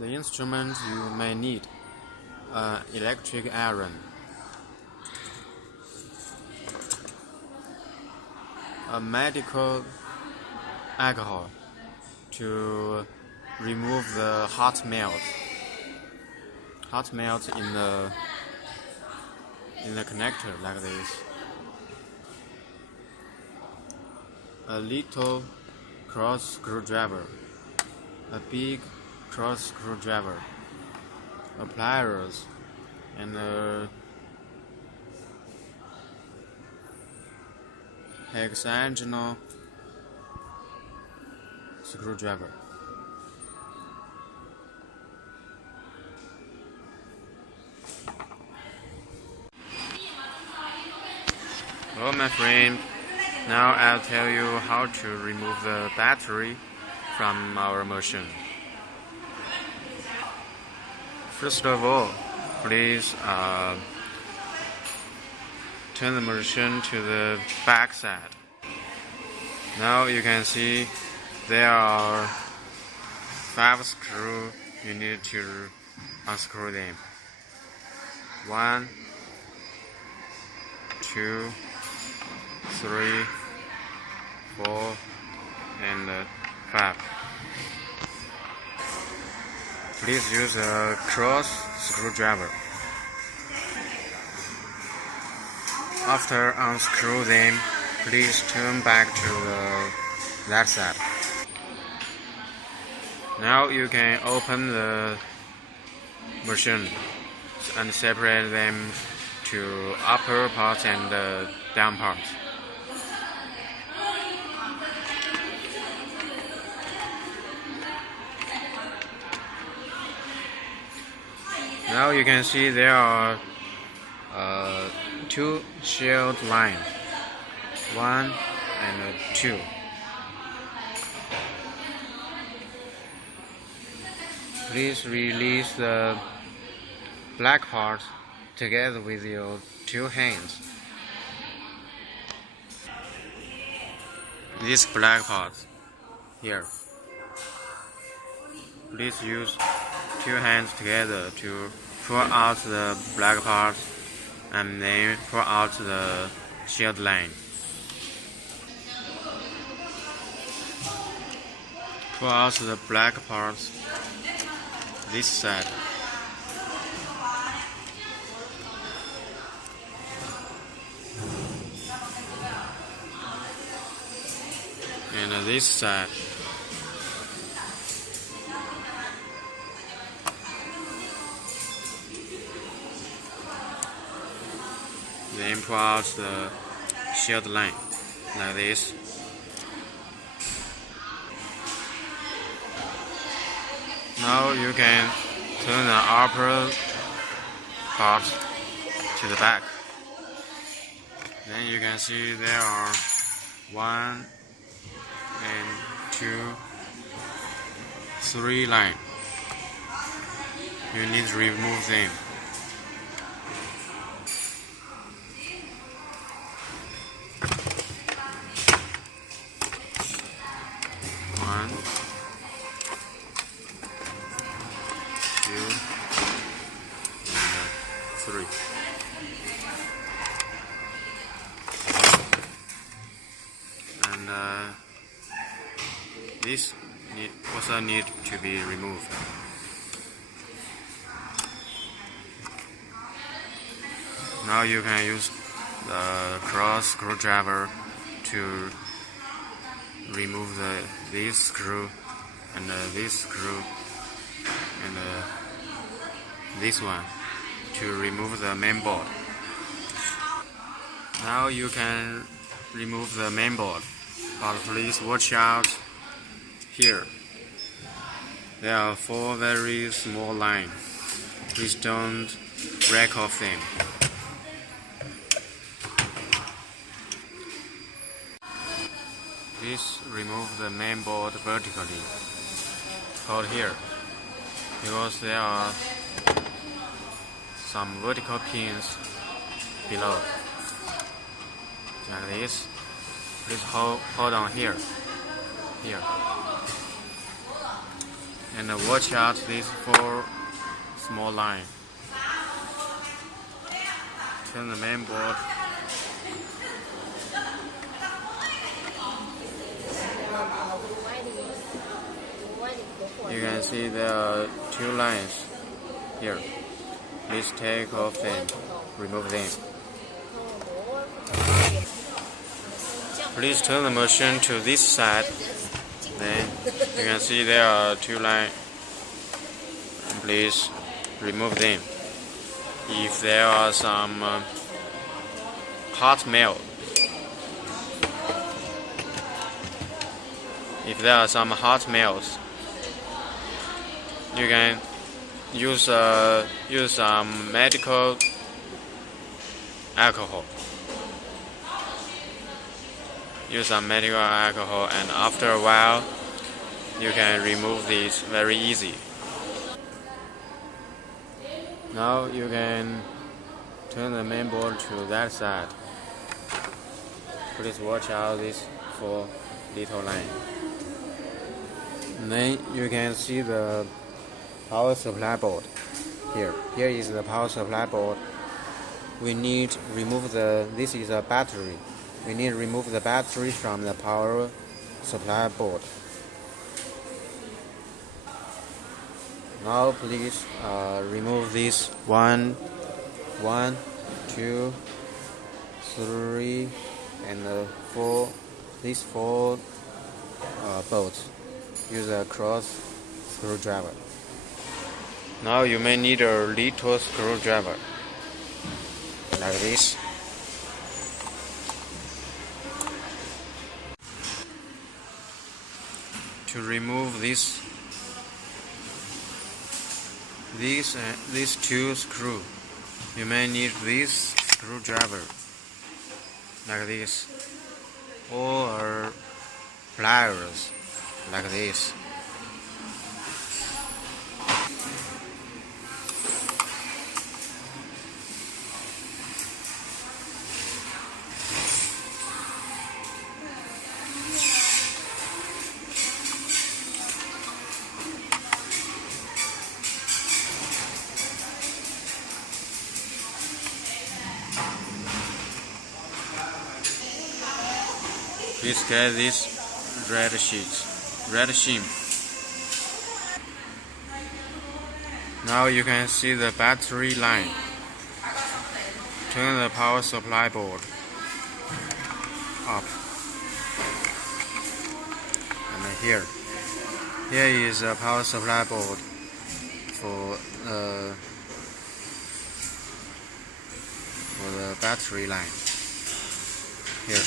The instrument you may need: an electric iron, a medical alcohol to remove the hot melt in the connector like this, a little cross screwdriver, a big cross screwdriver, a pliers, and a hexagonal screwdriver. Well, my friend, now I'll tell you how to remove the battery from our machine. First of all, please turn the machine to the back side. Now you can see there are 5 screws. You need to unscrew them. 1, 2, 3, 4, and 5. Please use a cross screwdriver. After unscrew them, please turn back to the left side. Now you can open the machine and separate them to upper part and down part. Now you can see there are 2 shared lines, 1 and 2. Please release the black part together with your 2 hands. This black part here. Please use 2 hands together to pull out the black part and then pull out the shared line. Pull out the black part this side. And this side. Then pull out the shared line like this. Now you can turn the upper part to the back. Then you can see there are 1 and 2, 3 lines. You need to remove them. One, 2, and 3. And this also need to be removed. Now you can use the cross screwdriver to remove this screw and this screw and this one to remove the main board. Now you can remove the main board, but please watch out here. There are 4 very small lines. Please don't break off them. Please remove the main board vertically, hold here, because there are some vertical pins below. Like this. Please hold on here. And watch out these 4 small lines. Turn the main board. You can see there are 2 lines here. Please take off them, remove them. Please turn the machine to this side. Then you can see there are 2 lines. Please remove them. If there are some hot melt, you can use some medical alcohol. And after a while, you can remove these very easy. Now you can turn the main board to that side. Please watch out these 4 little lines. Then you can see the power supply board here. Here is the power supply board. We need to remove this is a battery. We need to remove the battery from the power supply board. Now please remove these 1, 2, 3, and 4. These 4 bolts. Use a cross screwdriver. Now you may need a little screwdriver like this. To remove these 2 screws, you may need this screwdriver like this, or pliers like this. Please get this red sheen. Now you can see the battery line. Turn the power supply board up. And here is a power supply board for the battery line. Here.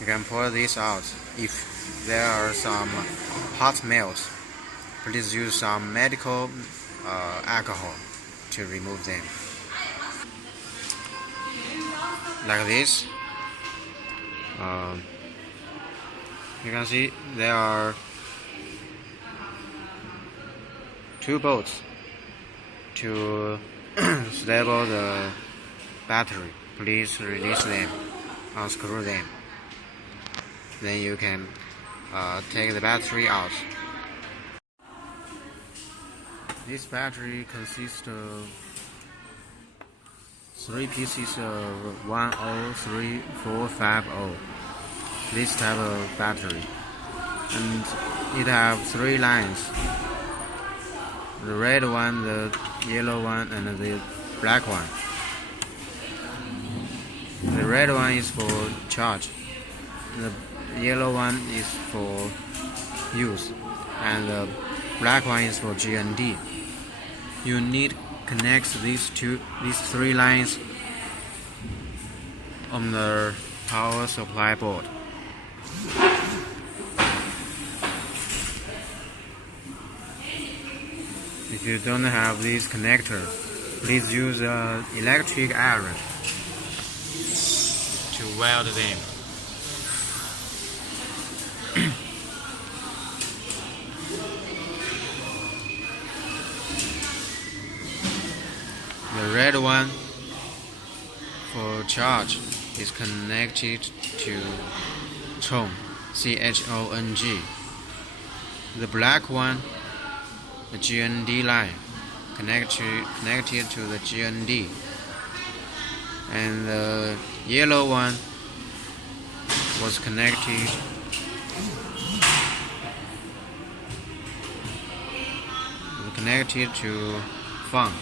You can pour this out. If there are some hot melts, please use some medical alcohol to remove them. Like this. You can see there are 2 bolts to stable the battery. Please release them, unscrew them. Then you can take the battery out. This battery consists of 3 pieces of 103450. This type of battery, and it has 3 lines: the red one, the yellow one, and the black one. The red one is for charge. The yellow one is for use, and the black one is for GND. You need to connect these 3 lines on the power supply board. If you don't have these connectors, please use an electric iron to weld them. The red one for charge is connected to chong, CHONG. The black one the GND line connected to the GND, and the yellow one was connected to fun.